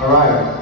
All right.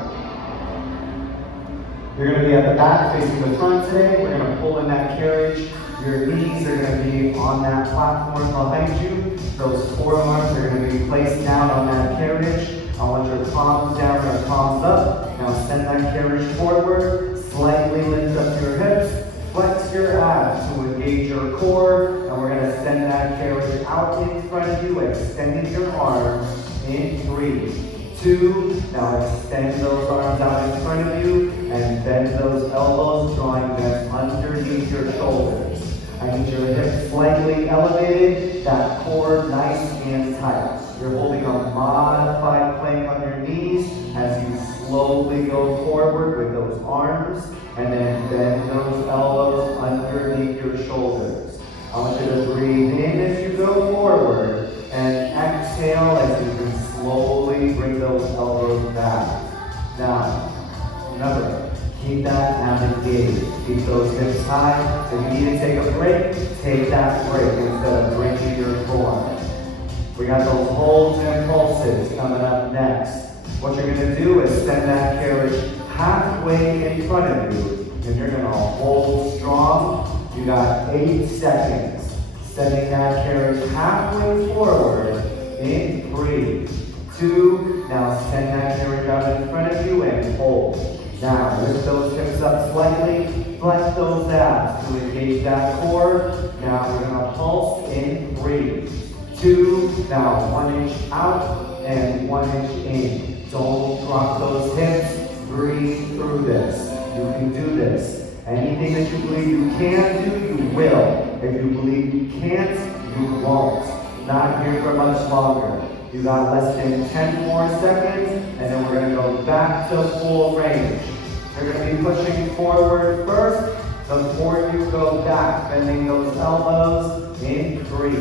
You're going to be at the back facing the front today. We're going to pull in that carriage. Your knees are going to be on that platform behind you. Those forearms are going to be placed down on that carriage. I want your palms down or palms up. Now send that carriage forward. Slightly lift up your hips. Flex your abs to engage your core. And we're going to send that carriage out in front of you, extending your arms in 3, 2, now extend those arms out in front of you and bend those elbows, drawing them underneath your shoulders. I need your hips slightly elevated, that core nice and tight. You're holding a modified plank on your knees as you slowly go forward with those arms and then bend those elbows underneath your shoulders. I want you to breathe in as you go forward and exhale as you can slowly bring those elbows back. Now, remember, keep that ab engaged. Keep those hips high. If you need to take a break, take that break instead of breaking your form. We got those holds and pulses coming up next. What you're going to do is send that carriage halfway in front of you, and you're going to hold strong. You got 8 seconds. Sending that carriage halfway forward in 3, 2, now send that carriage out in front of you and hold. Now lift those hips up slightly, flex those abs to engage that core. Now we're going to pulse in 3, 2, now 1 inch out and 1 inch in. Don't drop those hips, breathe through this. You can do this. Anything that you believe you can do, you will. If you believe you can't, you won't. Not here for much longer. You got less than 10 more seconds, and then we're going to go back to full range. You're going to be pushing forward first before you go back, bending those elbows in 3,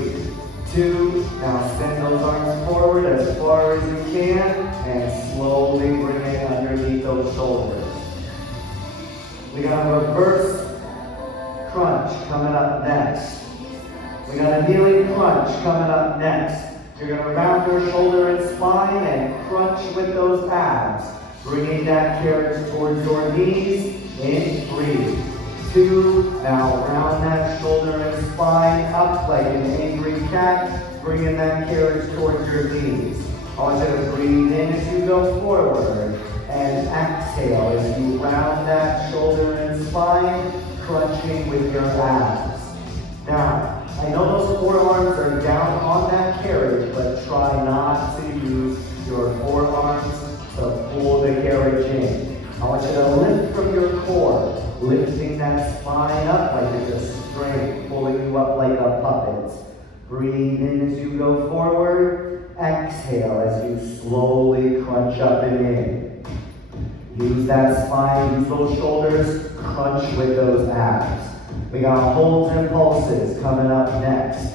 2, now send those arms forward as far as you can, and slowly bring it underneath those shoulders. We got a reverse crunch coming up next. We got a kneeling crunch coming up next. You're going to round your shoulder and spine and crunch with those abs, bringing that carriage towards your knees in 3, 2, now round that shoulder and spine up like an angry cat, bringing that carriage towards your knees. I want you to breathe in as you go forward and exhale as you round that shoulder and spine, crunching with your abs. Now, I know those forearms are down on that carriage, but try not to use your forearms to pull the carriage in. I want you to lift from your core, lifting that spine up like it's a string, pulling you up like a puppet. Breathe in as you go forward, exhale as you slowly crunch up and in. Use that spine, use those shoulders, crunch with those abs. We got holds and pulses coming up next.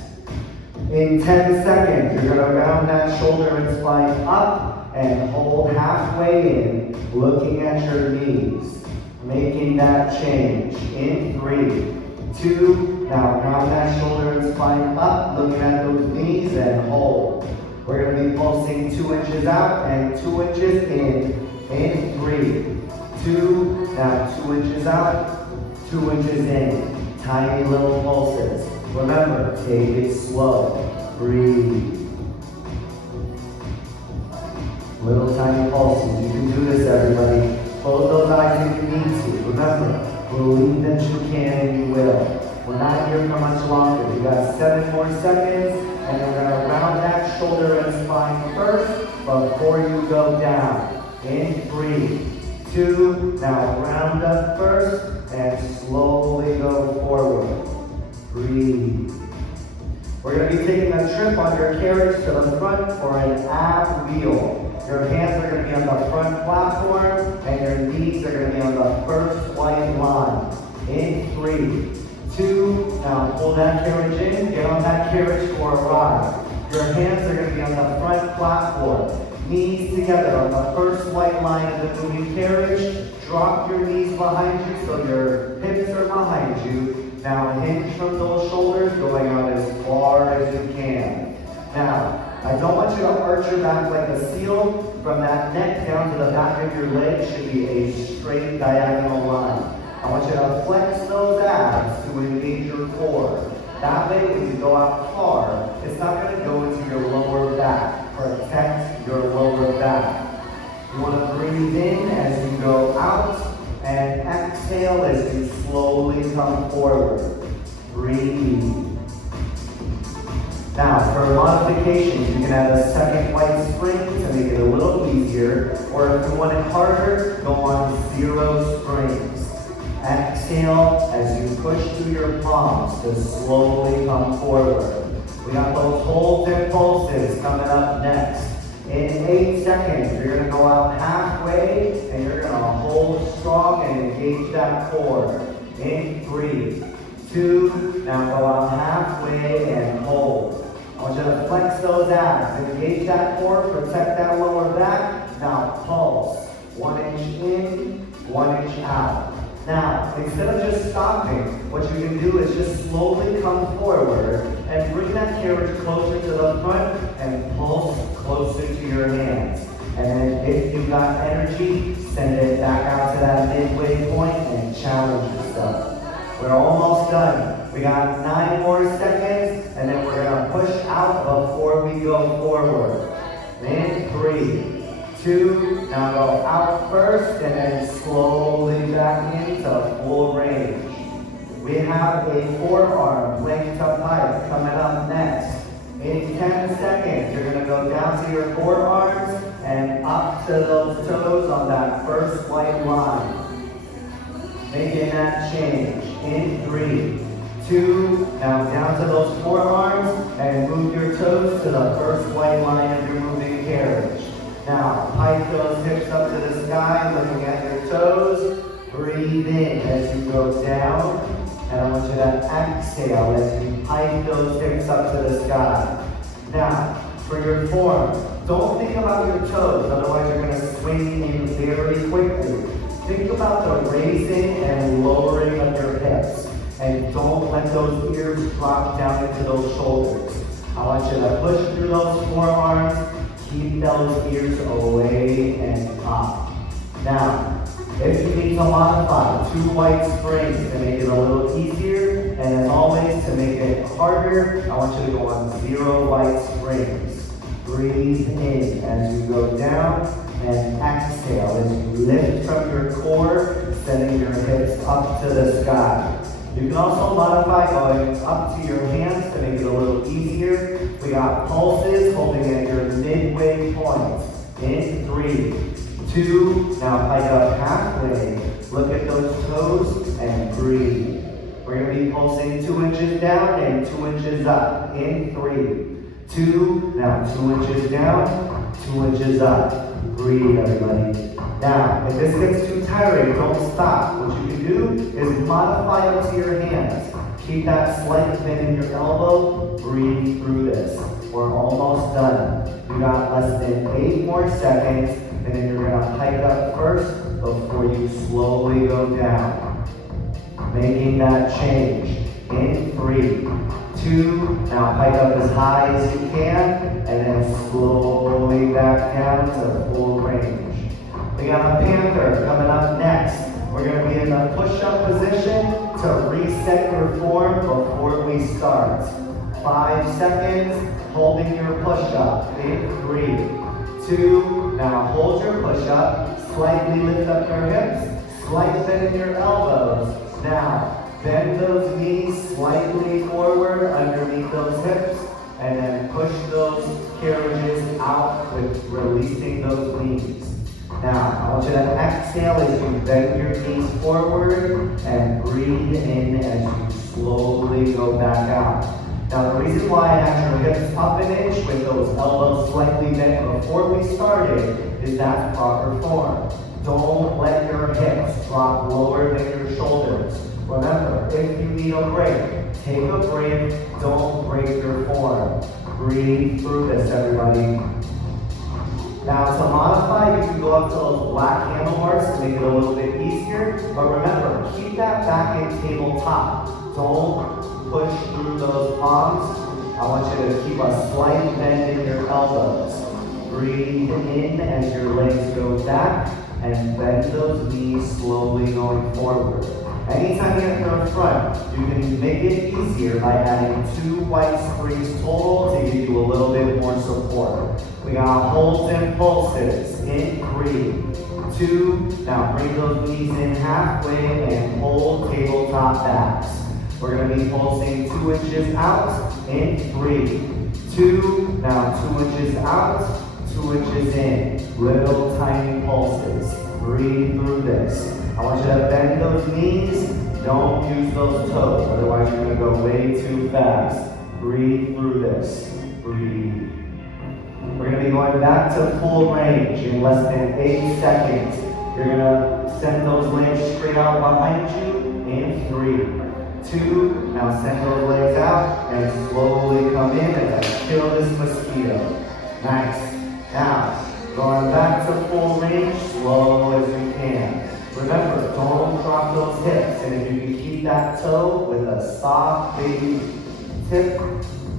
In 10 seconds, you're going to round that shoulder and spine up and hold halfway in, looking at your knees, making that change. In 3, 2, now round that shoulder and spine up, looking at those knees and hold. We're going to be pulsing 2 inches out and 2 inches in 3, 2, now 2 inches out, 2 inches in. Tiny little pulses. Remember, take it slow. Breathe. Little tiny pulses. You can do this, everybody. Close those eyes if you need to. Remember, believe that you can and you will. We're not here for much longer. We got 7 more seconds, and we're going to round that shoulder and spine first before you go down. In 3, 2, now round up first and slowly go forward. Breathe. We're going to be taking a trip on your carriage to the front for an ab wheel. Your hands are going to be on the front platform and your knees are going to be on the first white line. In 3, 2, now pull that carriage in, get on that carriage for a ride. Your hands are going to be on the front platform. Knees together on the first white line of the moving carriage. Drop your knees behind you so your hips are behind you. Now hinge from those shoulders, going out as far as you can. Now, I don't want you to arch your back like a seal. from that neck down to the back of your leg should be a straight diagonal line. I want you to flex those abs to engage your core. That way, when you go out far, it's not going to go into your lower back. Protect your lower back. You want to breathe in as you go out and exhale as you slowly come forward. Breathe. Now, for modifications, you can add a second white spring to make it a little easier, or if you want it harder, go on 0 springs. Exhale as you push through your palms to slowly come forward. We got those holds and pulses coming up next. In 8 seconds, you're going to go out halfway and you're going to hold strong and engage that core. In 3, 2, now go out halfway and hold. I want you to flex those abs, engage that core, protect that lower back. Now pulse, 1 inch in, 1 inch out. Now, instead of just stopping, what you can do is just slowly come forward and bring that carriage closer to the front and pulse closer to your hands. And then if you've got energy, send it back out to that midway point and challenge yourself. We're almost done. We got 9 more seconds, and then we're gonna push out before we go forward. In 3, 2, now go out first, and then slowly back into full range. We have a forearm plank to Pike coming up next. In 10 seconds, you're gonna go down to your forearms and up to those toes on that first white line. Making that change. In 3, 2, now down to those forearms and move your toes to the first white line of your moving carriage. Now, pike those hips up to the sky, looking at your toes. Breathe in as you go down. And I want you to exhale as you pike those hips up to the sky. Now, for your form, don't think about your toes, otherwise you're going to swing in very quickly. Think about the raising and lowering of your hips. And don't let those ears drop down into those shoulders. I want you to push through those forearms, keep those ears away and up. Now, if you need to modify 2 white springs to make it a little easier, and as always, to make it harder, I want you to go on 0 white springs. Breathe in as you go down, and exhale as you lift from your core, sending your hips up to the sky. You can also modify going up to your hands to make it a little easier. We got pulses holding at your midway point. In 3, 2, now pike up halfway. Look at those toes and breathe. We're going to be pulsing 2 inches down and 2 inches up. In 3, 2, now 2 inches down, 2 inches up. Breathe, everybody. Now, if this gets too tiring, don't stop. What you can do is modify up to your hands. Keep that slight bend in your elbow. Breathe through this. We're almost done. You got less than 8 more seconds, and then you're going to hike up first before you slowly go down. Making that change. In 3, 2, now hike up as high as you can, and then slowly back down to full range. We got a Panther coming up next. We're going to be in the push-up position to reset your form before we start. 5 seconds, holding your push-up. In 3, 2, now hold your push-up. Slightly lift up your hips. Slight bend in your elbows. Now, bend those knees slightly forward underneath those hips, and then push those carriages out with releasing those knees. Now, I want you to exhale as you bend your knees forward and breathe in as you slowly go back out. Now, the reason why I had your hips up an inch with those elbows slightly bent before we started is that's proper form. Don't let your hips drop lower than your shoulders. Remember, if you need a break, take a break. Don't break your form. Breathe through this, everybody. Now, to modify, you can go up to those black handlebars to make it a little bit easier. But remember, keep that back in tabletop. Don't push through those palms. I want you to keep a slight bend in your elbows. Breathe in as your legs go back and bend those knees slowly going forward. Anytime you get to the front, you can make it easier by adding 2 white springs total to give you a little bit more support. We got holds and pulses in 3, 2, now bring those knees in halfway and hold tabletop backs. We're going to be pulsing 2 inches out in 3, 2, now 2 inches out, 2 inches in. Little tiny pulses. Breathe through this. I want you to bend those knees. Don't use those toes, otherwise you're going to go way too fast. Breathe through this. Breathe. We're going to be going back to full range in less than 8 seconds. You're going to send those legs straight out behind you in 3, 2, now send those legs out and slowly come in as I kill this mosquito. Nice. Now, going back to full range, slow as you can. Remember, don't drop those hips, and if you can keep that toe with a soft baby tip,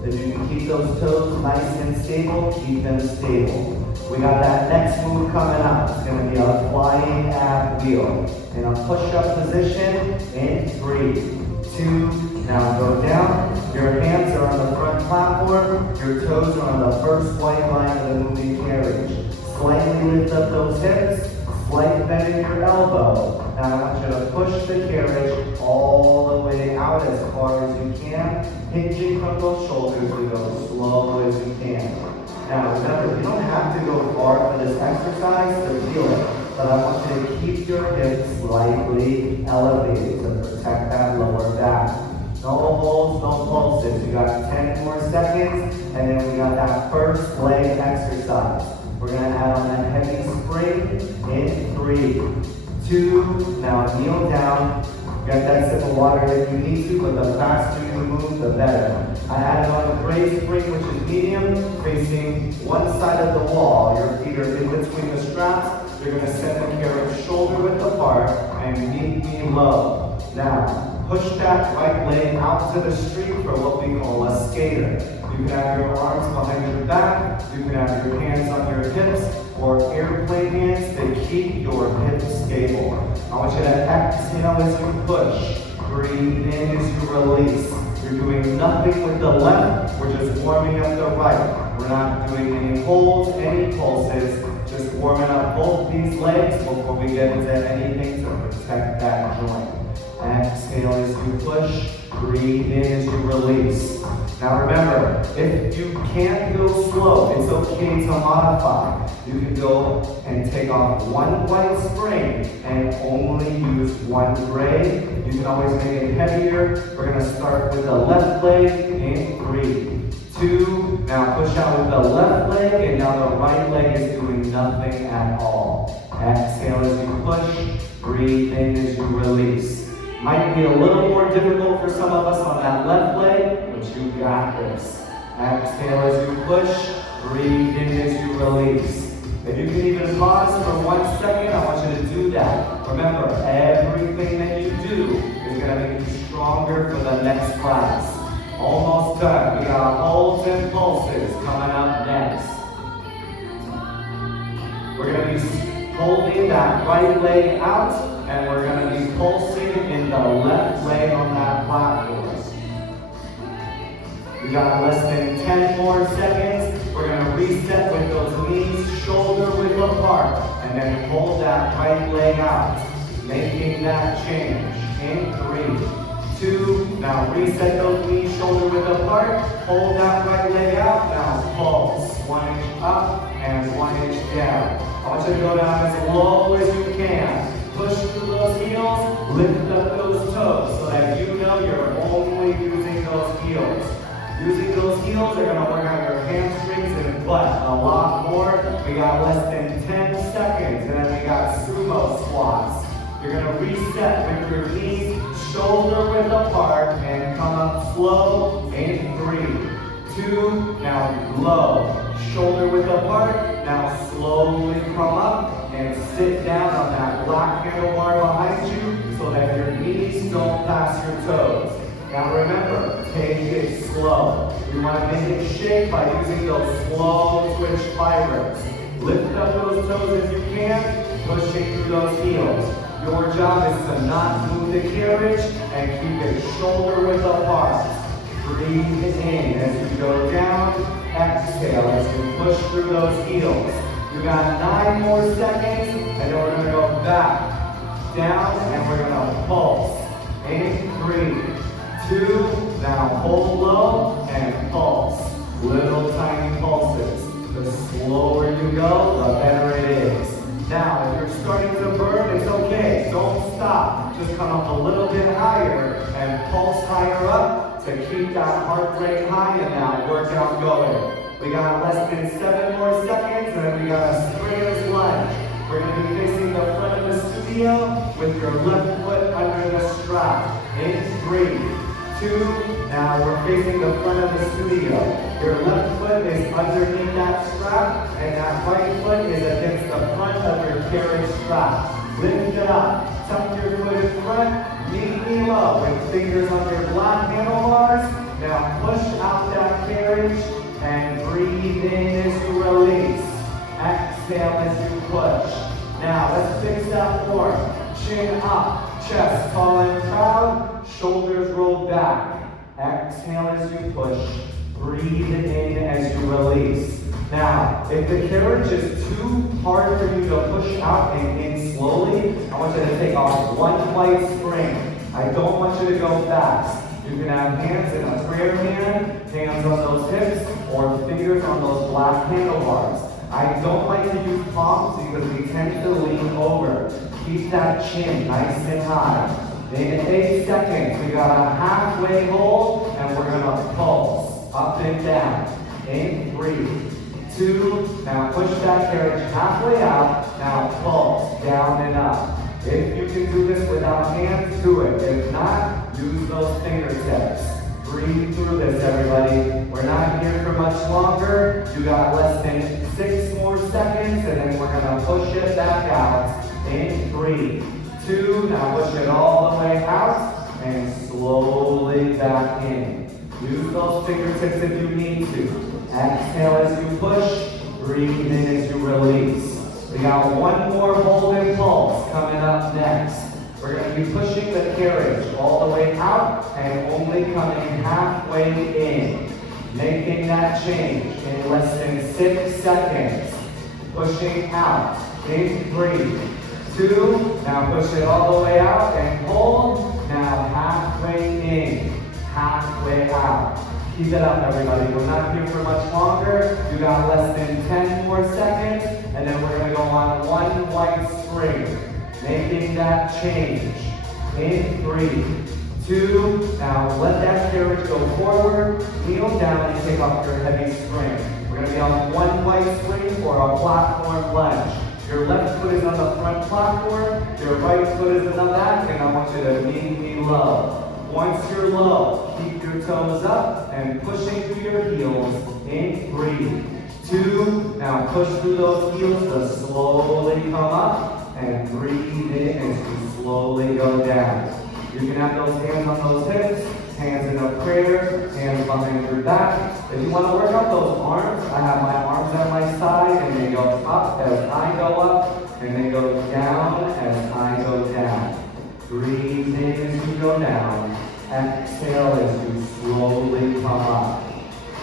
if you can keep those toes nice and stable, keep them stable. We got that next move coming up. It's going to be a flying ab wheel. In a push-up position in 3, 2, now go down. Your hands are on the front platform. Your toes are on the first white line of the moving carriage. Slightly lift up those hips. Slight bend in your elbow. Now I want you to push the carriage all the way out as far as you can. Hinging from those shoulders, we go slow as you can. Now remember, you don't have to go far for this exercise to feel it, but I want you to keep your hips slightly elevated to protect that lower back. No holds, no pulses. You got 10 more seconds, and then we got that first leg exercise. We're going to add on that heavy spring in 3, 2, now kneel down. Get that sip of water if you need to, but the faster you move, the better. I added on a gray spring, which is medium, facing one side of the wall. Your feet are in between the straps. You're going to send the carriage shoulder width apart and meet me low. Now, push that right leg out to the street for what we call a skater. You can have your arms behind your back, you can have your hands on your hips, or airplane hands to keep your hips stable. I want you to exhale as you push. Breathe in as you release. You're doing nothing with the left, we're just warming up the right. We're not doing any holds, any pulses, just warming up both these legs before we get into anything to protect that joint. Exhale as you push. Breathe in as you release. Now remember, if you can't go slow, it's okay to modify. You can go and take off one white spring and only use one gray. You can always make it heavier. We're going to start with the left leg in 3, 2, now push out with the left leg, and now the right leg is doing nothing at all. Exhale as you push, breathe in as you release. Might be a little more difficult for some of us on that left leg, but you got this. Exhale as you push, breathe in as you release. If you can even pause for 1 second, I want you to do that. Remember, everything that you do is going to make you stronger for the next class. Almost done. We got holds and pulses coming up next. We're going to be holding that right leg out, and we're going to be pulsing in the left leg on that platform. We got less than 10 more seconds. We're going to reset with those knees shoulder width apart, and then pull that right leg out, making that change in 3, 2, now reset those knees shoulder width apart, hold that right leg out, now pulse, 1 inch up and 1 inch down. I want you to go down as low as you can. Push through those heels, lift up those toes so that you know you're only using those heels. Using those heels are going to work on your hamstrings and butt a lot more. We got less than 10 seconds, and then we got sumo squats. You're going to reset with your knees shoulder width apart and come up slow in 3, 2, now low. Shoulder width apart, now slowly come up and sit down on that black handlebar behind you so that your knees don't pass your toes. Now remember, take it slow. We want to make it shake by using those slow twitch fibers. Lift up those toes if you can, pushing through those heels. Your job is to not move the carriage and keep it shoulder width apart. Breathe in as you go down, exhale as you push through those heels. You got 9 more seconds, and then we're going to go back, down, and we're going to pulse. In 3, 2, now hold low and pulse. Little tiny pulses. The slower you go, the better it is. Now, if you're starting to burn, it's okay. Don't stop. Just come up a little bit higher and pulse higher up to keep that heart rate high and that workout going. We got less than 7 more seconds, and then we got a sprinter's lunge. We're going to be facing the front of the studio with your left foot under the strap. In 3, 2, now we're facing the front of the studio. Your left foot is underneath that strap, and that right foot is against the front of your carriage strap. Lift it up, tuck your foot in front, knee low with fingers on your black handlebars. Now push out that carriage and breathe in as you release. Exhale as you push. Now let's fix that form. Chin up, chest tall and proud, shoulders rolled back. Exhale as you push. Breathe in as you release. Now, if the carriage is too hard for you to push out and in slowly, I want you to take off one light spring. I don't want you to go fast. You can have hands in a prayer hand, hands on those hips, or fingers on those black handlebars. I don't like to use palms because we tend to lean over. Keep that chin nice and high. In 8 seconds, we got a halfway hold, and we're going to pulse up and down. In 3, 2, now push that carriage halfway out, now pulse down and up. If you can do this without hands, do it. If not, use those fingertips. Breathe through this, everybody. We're not here for much longer. You got less than 6 more seconds, and then we're going to push it back out. In 3, 2, now push it all the way out, and slowly back in. Use those fingertips if you need to. Exhale as you push, breathe in as you release. We got 1 more hold and pulse coming up next. We're going to be pushing the carriage all the way out and only coming halfway in. Making that change in less than 6 seconds. Pushing out in 3, 2, now push it all the way out and hold. Now halfway in, halfway out. Keep it up, everybody. We're not here for much longer. You got less than 10 more seconds, and then we're going to go on 1 white spring. Making that change. In 3, 2, now let that carriage go forward, kneel down and take off your heavy spring. We're going to be on 1 white spring for a platform lunge. Your left foot is on the front platform, your right foot is in the back, and I want you to knee low. Once you're low, keep your toes up and pushing through your heels. In 3, 2, now push through those heels to slowly come up. And breathe in as you slowly go down. You can have those hands on those hips, hands in a prayer, hands behind your back. If you want to work out those arms, I have my arms at my side, and they go up as I go up, and they go down as I go down. Breathe in as you go down. Exhale as you slowly come up.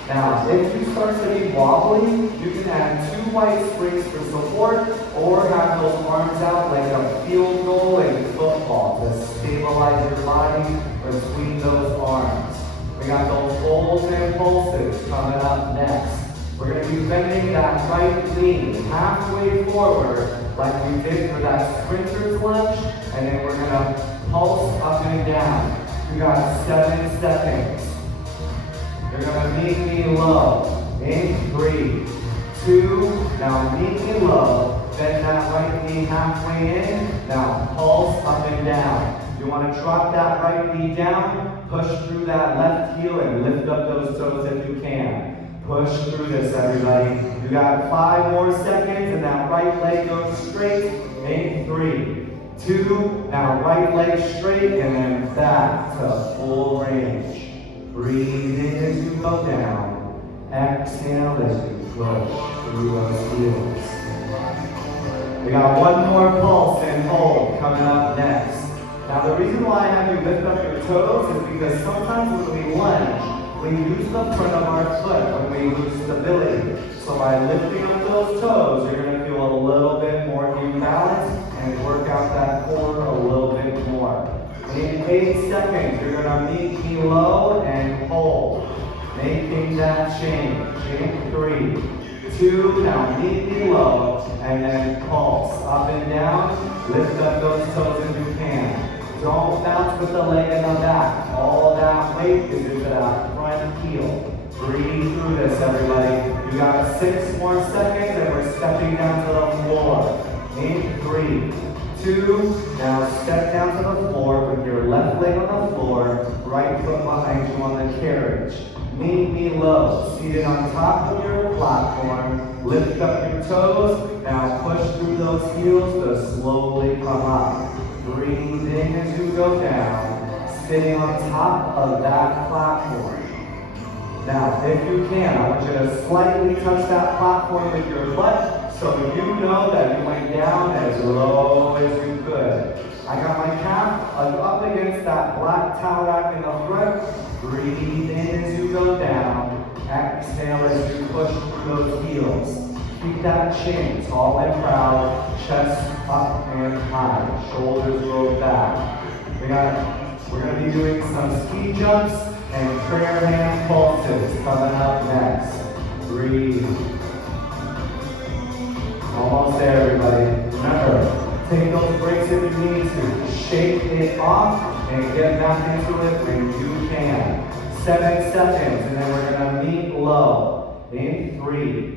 Now, if you start to be wobbly, you can add 2 white springs for support, or have those arms out like a field goal in football to stabilize your body between those arms. We got those holds and pulses coming up next. We're going to be bending that right knee halfway forward like we did for that sprinter's lunge, and then we're going to pulse up and down. We got 7 seconds. You're going to meet me low. In 3, 2, now meet me low. Bend that right knee halfway in. Now pulse up and down. You want to drop that right knee down, push through that left heel, and lift up those toes if you can. Push through this, everybody. You got 5 more seconds, and that right leg goes straight. In 3, 2, now right leg straight and then back to full range. Breathe in as you go down. Exhale as you push through those heels. We got one more pulse and hold coming up next. Now the reason why I have you lift up your toes is because sometimes when we lunge, we use the front of our foot when we lose stability. So by lifting up those toes, you're going to feel a little bit more imbalanced and work out that core a little bit more. In 8 seconds, you're going to meet knee low and hold, making that change. In 3, 2, now meet knee low, and then pulse up and down. Lift up those toes if you can. Don't bounce with the leg in the back. All that weight is into that front heel. Breathe through this, everybody. You got 6 more seconds, and we're stepping down to the floor. In 3, 2, now step down to the floor with your left leg on the floor, right foot behind you on the carriage. Meet knee low, seated on top of your platform. Lift up your toes. Now push through those heels to slowly come up. Breathe in as you go down, sitting on top of that platform. Now, if you can, I want you to slightly touch that platform with your butt so you know that you went down as low as you could. I got my calf up against that black towel rack in the front. Breathe in as you go down. Exhale as you push through those heels. Keep that chin tall and proud, chest up and high, shoulders rolled back. We're going to be doing some ski jumps and prayer hand pulses coming up next. Breathe. Almost there, everybody. Remember, take those breaks if you need to. Shake it off and get back into it when you can. 7 seconds, and then we're going to meet low. In 3,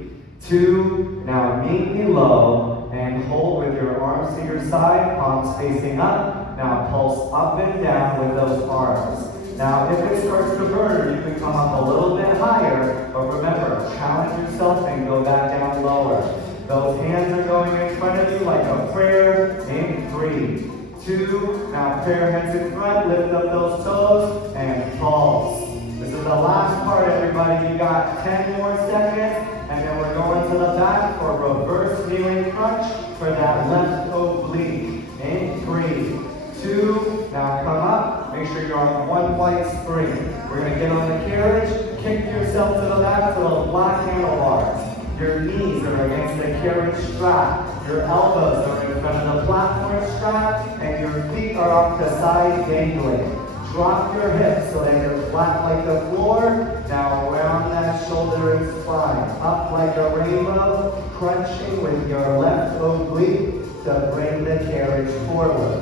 2, now meet me low and hold with your arms to your side, palms facing up. Now pulse up and down with those arms. Now if it starts to burn, you can come up a little bit higher, but remember, challenge yourself and go back down lower. Those hands are going in front of you like a prayer. In 3, 2, now prayer hands in front, lift up those toes and pulse. This is the last part, everybody. You got 10 more seconds. And then we're going to the back for reverse kneeling crunch for that left oblique. In 3, 2, now come up. Make sure you're on one white spring. We're going to get on the carriage, kick yourself to the back to those black handlebars. Your knees are against the carriage strap. Your elbows are in front of the platform strap, and your feet are off the side dangling. Drop your hips so that you're flat like the floor. Now around that shoulder and spine. Up like a rainbow, crunching with your left oblique to bring the carriage forward.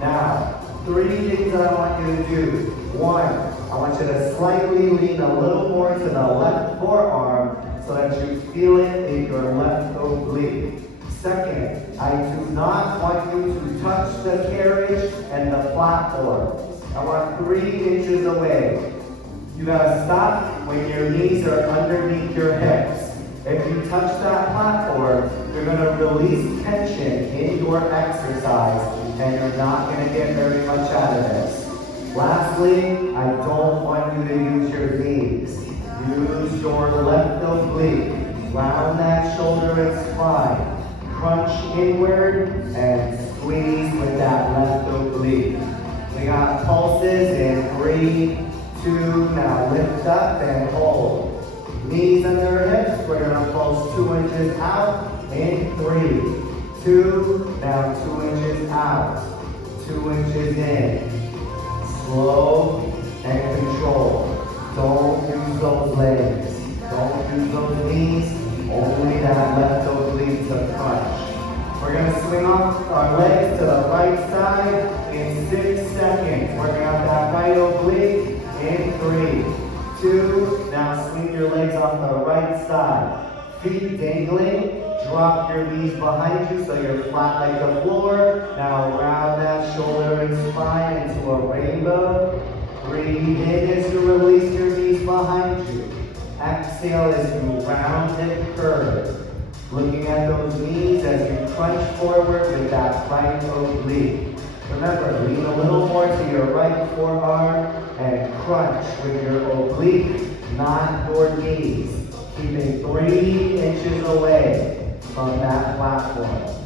Now, 3 things that I want you to do. 1, I want you to slightly lean a little more to the left forearm so that you feel it in your left oblique. Second, I do not want you to touch the carriage and the platform. I want 3 inches away. You gotta stop when your knees are underneath your hips. If you touch that platform, you're gonna release tension in your exercise and you're not gonna get very much out of this. Lastly, I don't want you to use your knees. Use your left oblique. Round that shoulder and spine. Crunch inward and squeeze with that left oblique. We got pulses in 3, 2, now lift up and hold. Knees under hips, we're gonna pulse 2 inches out. In 3, 2, now 2 inches out. 2 inches in. Slow and control. Don't use those legs. Don't use those knees. Only that left oblique to crunch. We're going to swing off our legs to the right side in 6 seconds. Working out that right oblique in 3, 2. Now swing your legs off the right side. Feet dangling. Drop your knees behind you so you're flat like the floor. Now round that shoulder and spine into a rainbow. Breathe in as you release your knees behind you. Exhale as you round and curve. Looking at those knees as you crunch forward with that right oblique. Remember, lean a little more to your right forearm and crunch with your oblique, not your knees. Keeping 3 inches away from that platform.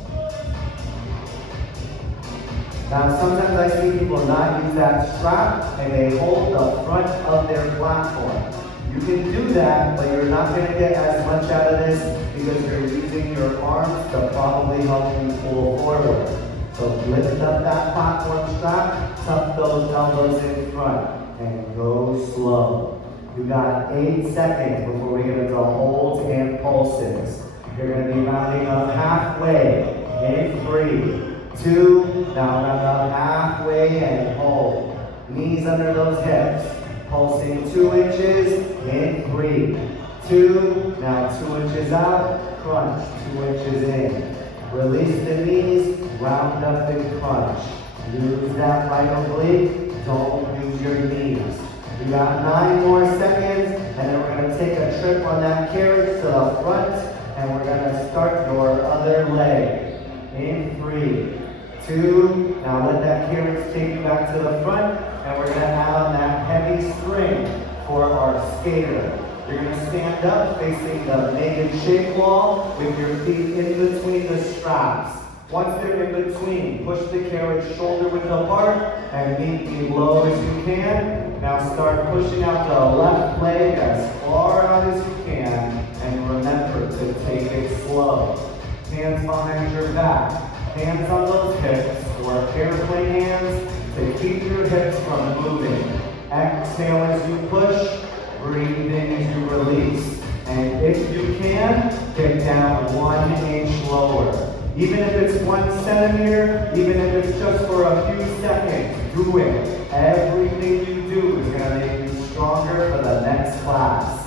Now, sometimes I see people not use that strap and they hold the front of their platform. You can do that, but you're not going to get as much out of this because you're using your arms to probably help you pull forward. So lift up that platform strap, tuck those elbows in front, and go slow. You got 8 seconds before we get into holds and pulses. You're going to be rounding up halfway in 3, 2, now round up halfway and hold. Knees under those hips. Pulsing 2 inches in 3, 2, now 2 inches out, crunch, 2 inches in. Release the knees, round up and crunch. Use that right oblique, don't use your knees. You got 9 more seconds, and then we're going to take a trip on that carriage to the front, and we're going to start your other leg. In 3, 2, now let that carriage take you back to the front, and we're going to add on that heavy string for our skater. You're going to stand up facing the naked shake wall with your feet in between the straps. Once they're in between, push the carriage shoulder width apart and meet me low as you can. Now start pushing out the left leg as far out as you can, and remember to take it slow. Hands behind your back, hands on those hips, or airplane hands to keep your hips from moving. Exhale as you push, breathe in as you release. And if you can, get down 1 inch lower. Even if it's 1 centimeter, even if it's just for a few seconds, do it. Everything you do is going to make you stronger for the next class.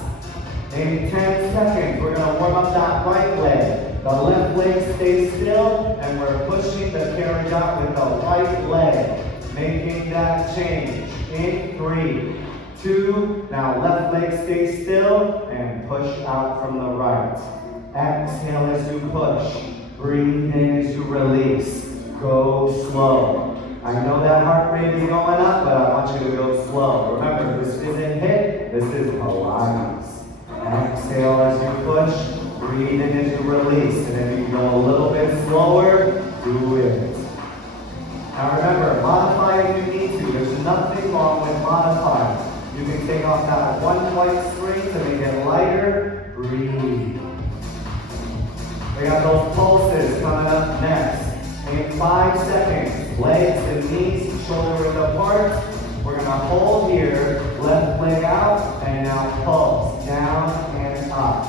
In 10 seconds, we're going to warm up that right leg. The left leg stays still, and we're pushing the carriage out with the right leg. Making that change. In 3, 2, now left leg stays still, and push out from the right. Exhale as you push. Breathe in as you release. Go slow. I know that heart rate is going up, but I want you to go slow. Remember, this isn't HIIT, this is Pilates. Exhale as you push. Breathe in as you release. And if you go a little bit slower, do it. Now remember, modify if you need to. There's nothing wrong with modifying. You can take off that 1 white string to make it lighter. Breathe. We got those pulses coming up next. In 5 seconds, legs and knees shoulder width apart. We're going to hold here, left leg out, and now pulse, down and up.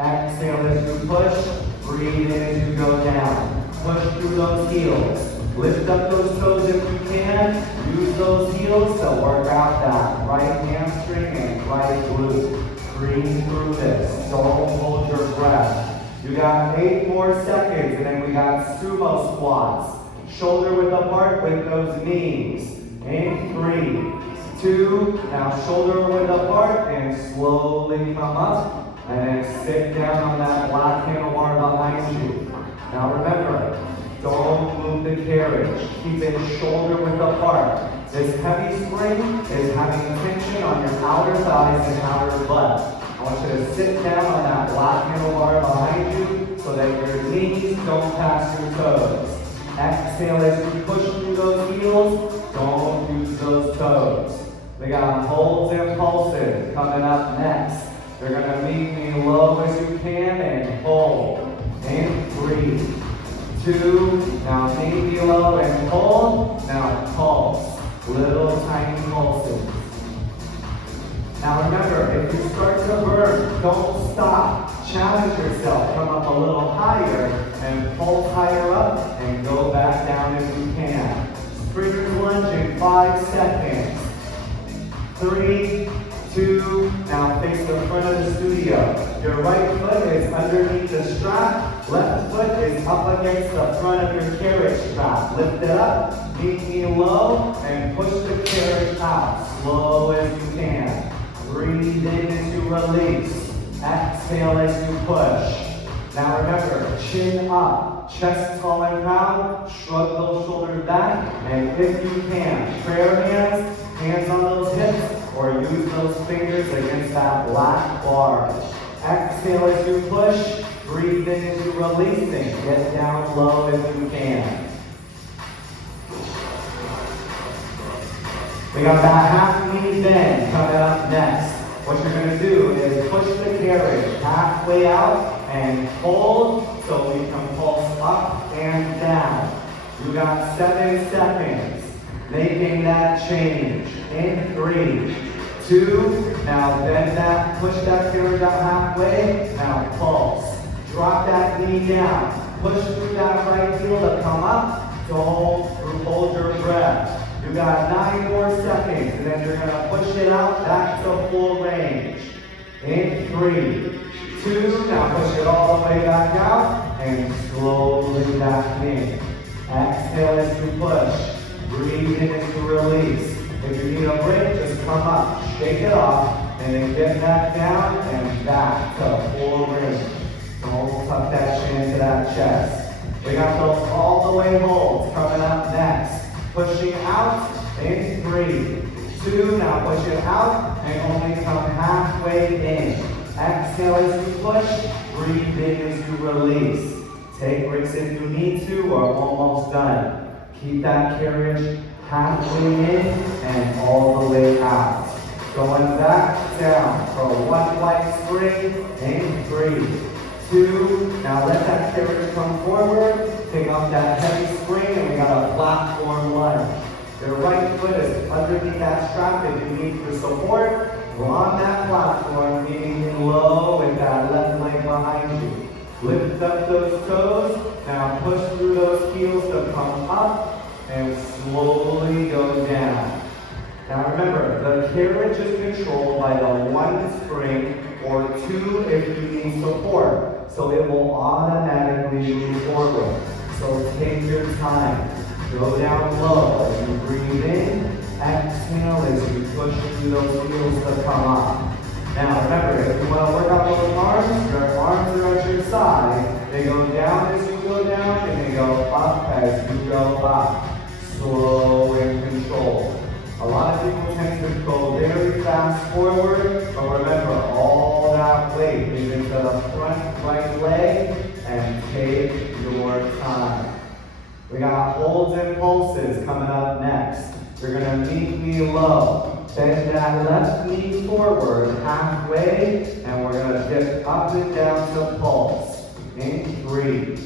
Exhale as you push, breathe in as you go down. Push through those heels. Lift up those toes if you can. Use those heels to work out that right hamstring and right glute. Breathe through this. Don't hold your breath. You got 8 more seconds, and then we got sumo squats. Shoulder width apart with those knees. In 3, 2, now shoulder width apart, and slowly come up, and then sit down on that black handlebar behind you. Now remember, don't move the carriage. Keep it shoulder width apart. This heavy spring is having tension on your outer thighs and outer butt. I want you to sit down on that black handlebar behind you so that your knees don't pass your toes. Exhale as you push through those heels. Don't use those toes. We got holds and pulses coming up next. You're going to meet me low as you can and hold. In 3, 2, now meet me low and hold. Now pulse. Little tiny pulses. Now remember, if you start to burn, don't stop. Challenge yourself. Come up a little higher and pulse higher up and go back down if you can. Sprinter's lunge in 5 seconds. 3, 2, now face the front of the studio. Your right foot is underneath the strap. Left foot is up against the front of your carriage strap. Lift it up, meet me low, and push the carriage out. Slow as you can. Breathe in as you release. Exhale as you push. Now remember, chin up, chest tall and proud, shrug those shoulders back, and if you can, prayer hands, hands on those hips, or use those fingers against that lat bar. Exhale as you push, breathe in as you release, and get down low as you can. We got that half knee bend coming up next. What you're going to do is push the carriage halfway out and hold so we can pulse up and down. You got 7 seconds making that change. In 3, 2, now bend that, push that carriage out halfway, now pulse. Drop that knee down, push through that right heel to come up, don't hold your breath. You got 9 more seconds, and then you're going to push it out back to full range. In 3, 2, now push it all the way back out, and slowly back in. Exhale as you push. Breathe in as you release. If you need a break, just come up, shake it off, and then get back down and back to full range. Don't tuck that chin to that chest. We got those all the way holds coming up next. Pushing out in 3, 2, now push it out and only come halfway in. Exhale as you push, breathe in as you release. Take breaks if you need to, we're almost done. Keep that carriage halfway in and all the way out. Going back down for one light spring in 3, 2, now let that carriage come forward. Pick up that heavy spring and we got a platform lunge. Your right foot is underneath that strap if you need for support. We're on that platform, kneeling low with that left leg behind you. Lift up those toes. Now push through those heels to come up and slowly go down. Now remember, the carriage is controlled by the 1 spring or 2 if you need support. So it will automatically move forward. So take your time. Go down low as you breathe in. Exhale as you push through those heels to come up. Now remember, if you want to work out those arms, your arms are at your side. They go down as you go down, and they go up as you go up. Slow and controlled. A lot of people tend to go very fast forward, but remember, all that weight is into the front right leg, and take your time. We got holds and pulses coming up next. You're going to meet me low. Bend that left knee forward halfway, and we're going to dip up and down to pulse. In 3,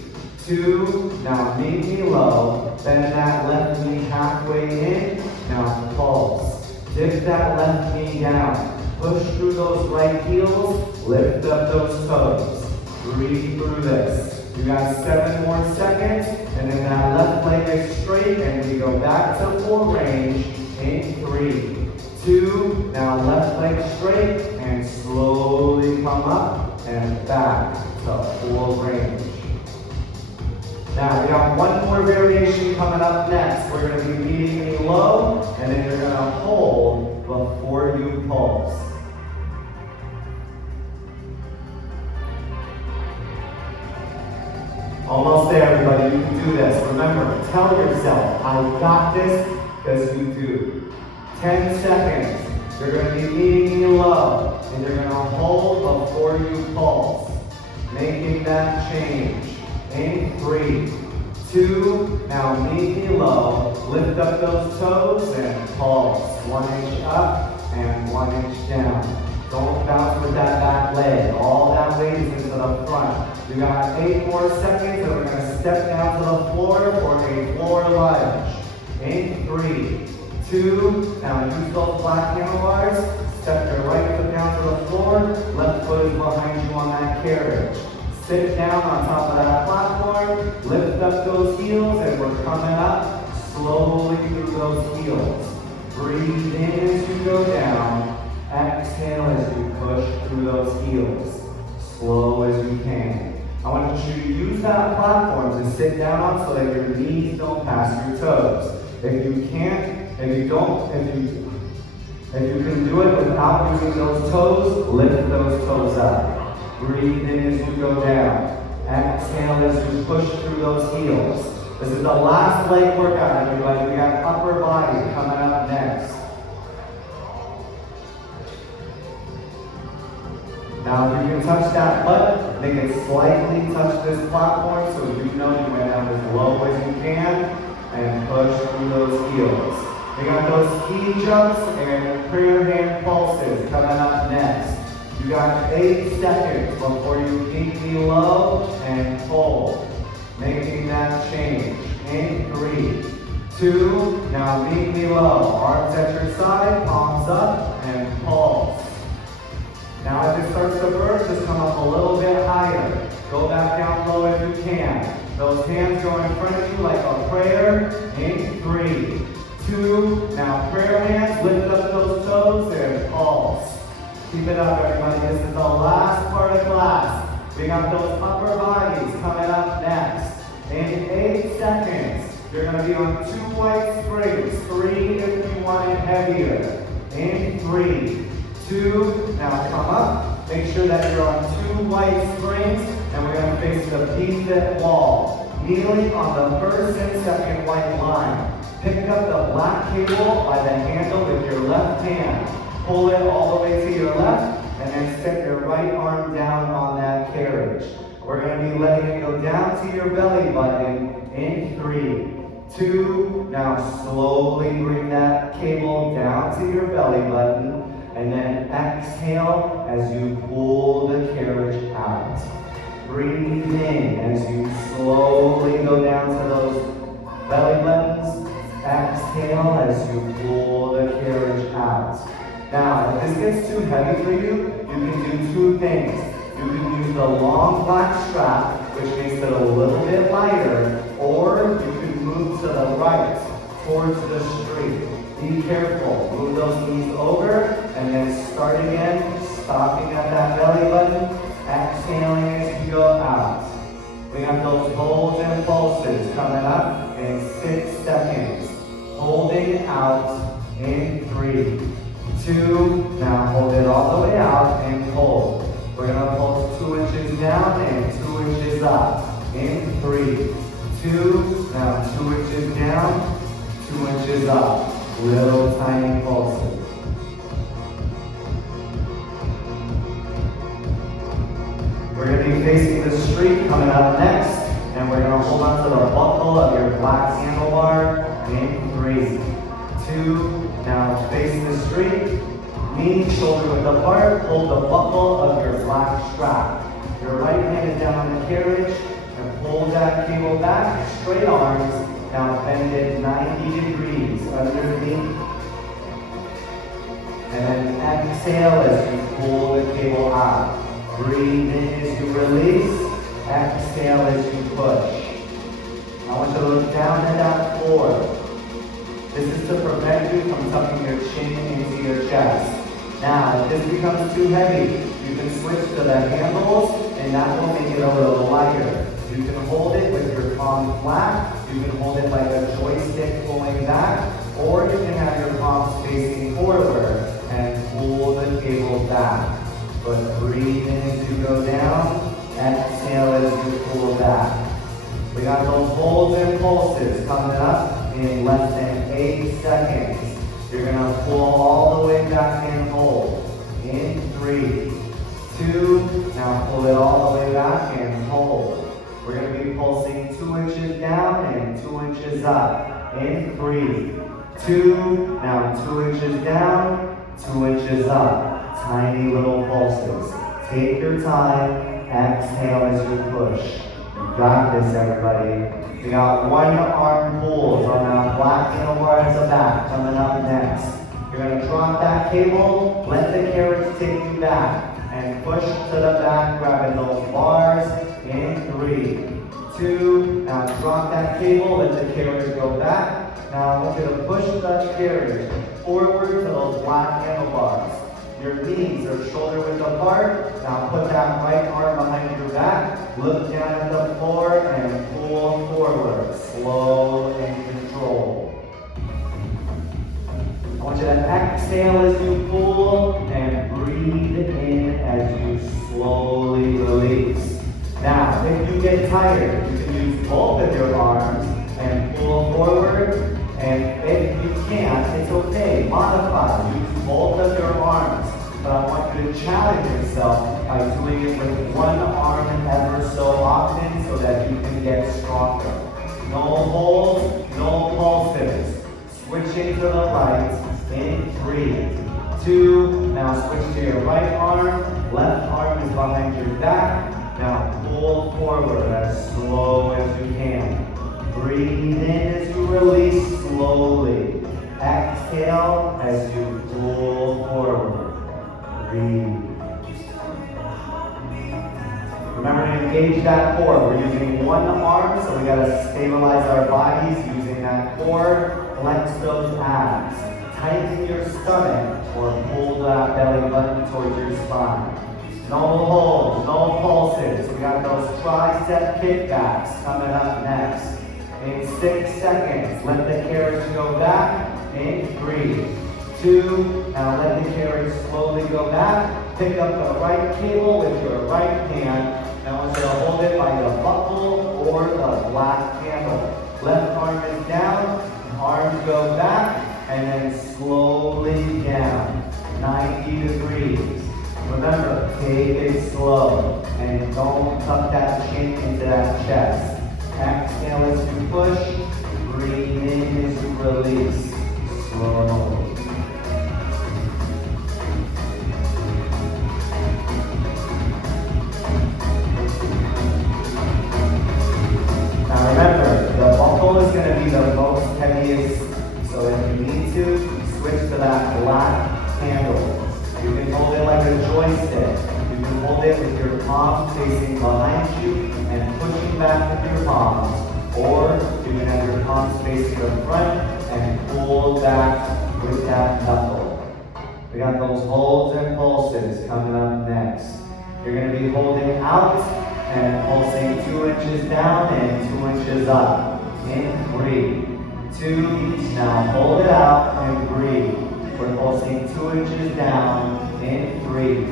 2, now meet me low. Bend that left knee halfway in, now pulse. Dip that left knee down. Push through those right heels, lift up those toes. Breathe through this. You got 7 more seconds, and then that left leg is straight, and we go back to full range in 3, 2, now left leg straight, and slowly come up and back to full range. Now we got one more variation coming up next. We're going to be meeting me low, and then you're going to hold before you pulse. Almost there, everybody. You can do this. Remember, tell yourself, I got this, because you do. 10 seconds. You're going to be meeting me low, and you're going to hold before you pulse. Making that change. In 3, 2, now meet me low. Lift up those toes and pulse. 1 inch up and 1 inch down. Don't bounce with that back leg. All that weight is into the front. You got 8 more seconds, and we're going to step down to the floor for a floor lunge. In 3, 2, now use those flat handlebars. Step your right foot down to the floor. Left foot is behind you on that carriage. Sit down on top of that platform. Lift up those heels, and we're coming up slowly through those heels. Breathe in as you go down. Exhale as you push through those heels. Slow as you can. I want you to use that platform to sit down on so that your knees don't pass your toes. If you can't, if you can do it without using those toes, lift those toes up. Breathe in as you go down. Exhale as you push through those heels. This is the last leg workout, everybody. We got upper body coming up next. Now, if you can touch that butt, make it slightly touch this platform so you know you went down as low as you can and push through those heels. We got those ski jumps and prayer hand pulses coming up next. You got 8 seconds before you meet me low and pull. Making that change. In 3, 2, now meet me low. Arms at your side, palms up, and pulse. Now as it starts to burn, just come up a little bit higher. Go back down low if you can. Those hands go in front of you like a prayer. In 3, 2, now prayer hands, lift up those toes and pulse. Keep it up, everybody. This is the last part of class. We got those upper bodies coming up next. In 8 seconds, you're going to be on 2 white springs. 3 if you want it heavier. In 3, 2, now come up. Make sure that you're on 2 white springs, and we're going to face the P-fit wall. Kneeling on the first and second white line. Pick up the black cable by the handle with your left hand. Pull it all the way to your left, and then set your right arm down on that carriage. We're going to be letting it go down to your belly button in 3, 2, now slowly bring that cable down to your belly button, and then exhale as you pull the carriage out. Breathe in as you slowly go down to those belly buttons. Exhale as you pull the carriage out. Now, if this gets too heavy for you, you can do 2 things. You can use the long black strap, which makes it a little bit lighter, or you can move to the right towards the street. Be careful. Move those knees over, and then start again, stopping at that belly button, exhaling as you go out. We have those holds and pulses coming up in 6 seconds. Holding out in 3, 2, now hold it all the way out and hold. We're going to pulse 2 inches down and 2 inches up. In 3, 2, now 2 inches down, 2 inches up. Little tiny pulses. We're going to be facing the street coming up next, and we're going to hold on to the buckle of your black handlebar. In 3, 2, now face the street. Knees shoulder width apart, hold the buckle of your black strap. Your right hand is down on the carriage, and pull that cable back, straight arms, now bend it 90 degrees underneath. And then exhale as you pull the cable out. Breathe in as you release, exhale as you push. I want you to look down at that floor. This is to prevent you from tucking your chin into your chest. Now, if this becomes too heavy, you can switch to the handles, and that will make it a little lighter. You can hold it with your palm flat, you can hold it like a joystick pulling back, or you can have your palms facing forward and pull the cable back. But breathe in as you go down, exhale as you pull back. We got those holds and pulses coming up in less than 8 seconds. You're going to pull all the way back and hold. In 3, 2, now pull it all the way back and hold. We're going to be pulsing 2 inches down and 2 inches up. In 3, 2, now 2 inches down, 2 inches up. Tiny little pulses. Take your time, exhale as you push. You got this, everybody. We got 1 arm pulls on that black handlebar at the back coming up next. You're going to drop that cable, let the carriage take you back, and push to the back, grabbing those bars. In 3, 2, now drop that cable, let the carriage go back. Now I want you to push the carriage forward to those black handlebars. Your knees are shoulder width apart. Now put that right arm behind your back. Look down at the floor and pull forward. Slow and controlled. I want you to exhale as you pull and breathe in as you slowly release. Now, if you get tired, you can use both of your arms and pull forward. And if you can't, it's okay. Modify. Use both of your arms. But I want you to challenge yourself by doing it with one arm ever so often so that you can get stronger. No holds, no pulses. Switching to the right in 3, 2. Now switch to your right arm. Left arm is behind your back. Now pull forward as slow as you can. Breathe in as you release slowly. Exhale as you pull forward. Breathe. Remember to engage that core. We're using one arm, so we got to stabilize our bodies using that core. Flex those abs. Tighten your stomach or pull that belly button towards your spine. No holds, no pulses. We got those tricep kickbacks coming up next. In 6 seconds, let the carriage go back. In 3, 2, now let the carriage slowly go back. Pick up the right cable with your right hand. Now I want you to hold it by the buckle or the black handle. Left arm is down, arms go back, and then slowly down. 90 degrees. Remember, take it slow, and don't tuck that chin into that chest. Exhale as you push, breathe in as you release. Slowly. Now remember, the buckle is going to be the most heaviest, so if you need to, switch to that black handle. You can hold it like a joystick. You can hold it with your palms facing behind you and pushing back with your palms. Or you can have your palms facing the front and pull back with that knuckle. We got those holds and pulses coming up next. You're going to be holding out and pulsing 2 inches down and 2 inches up. In 3, 2, now hold it out and breathe. We're pulsing 2 inches down in 3,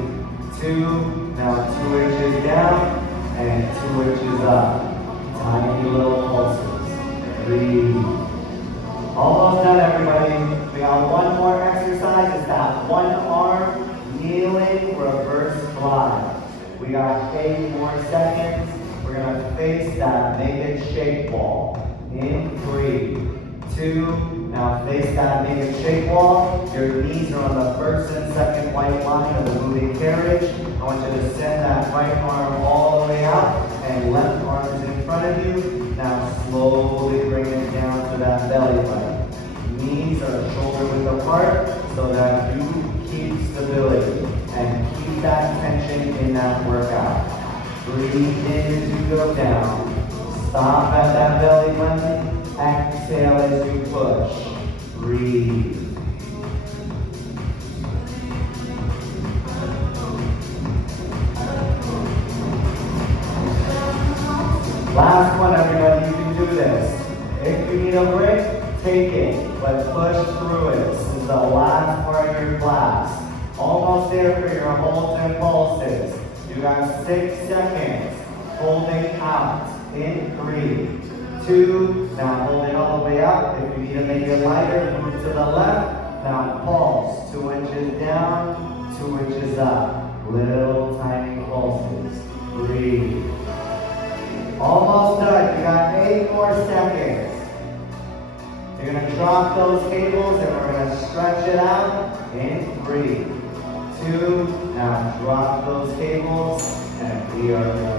2, now 2 inches down and 2 inches up. Tiny little pulses. Breathe. Almost done, everybody. We got one more exercise. It's that one arm kneeling reverse fly. We got 8 more seconds. We're going to face that naked shake wall. In 3, 2, now face that naked shake wall. Your knees are on the first and second white line of the moving carriage. I want you to send that right arm all the way out and left arm is in front of you. Now slowly bring it down to that belly button. Knees are shoulder width apart so that you keep stability and keep that tension in that workout. Breathe in as you go down. Stop at that belly button. Exhale as you push. Breathe. Last one, everybody. You can do this. If you need a break, take it, but push through it. This is the last part of your class. Almost there for your holds and pulses. You got 6 seconds. Holding out. In 3, 2, now hold it all the way out. If you need to make it lighter, move to the left. Now pulse. 2 inches down, 2 inches up. Little tiny pulses. Breathe. Almost done. You got 8 more seconds. You're going to drop those cables and we're going to stretch it out. In 3, 2, now drop those cables and we are going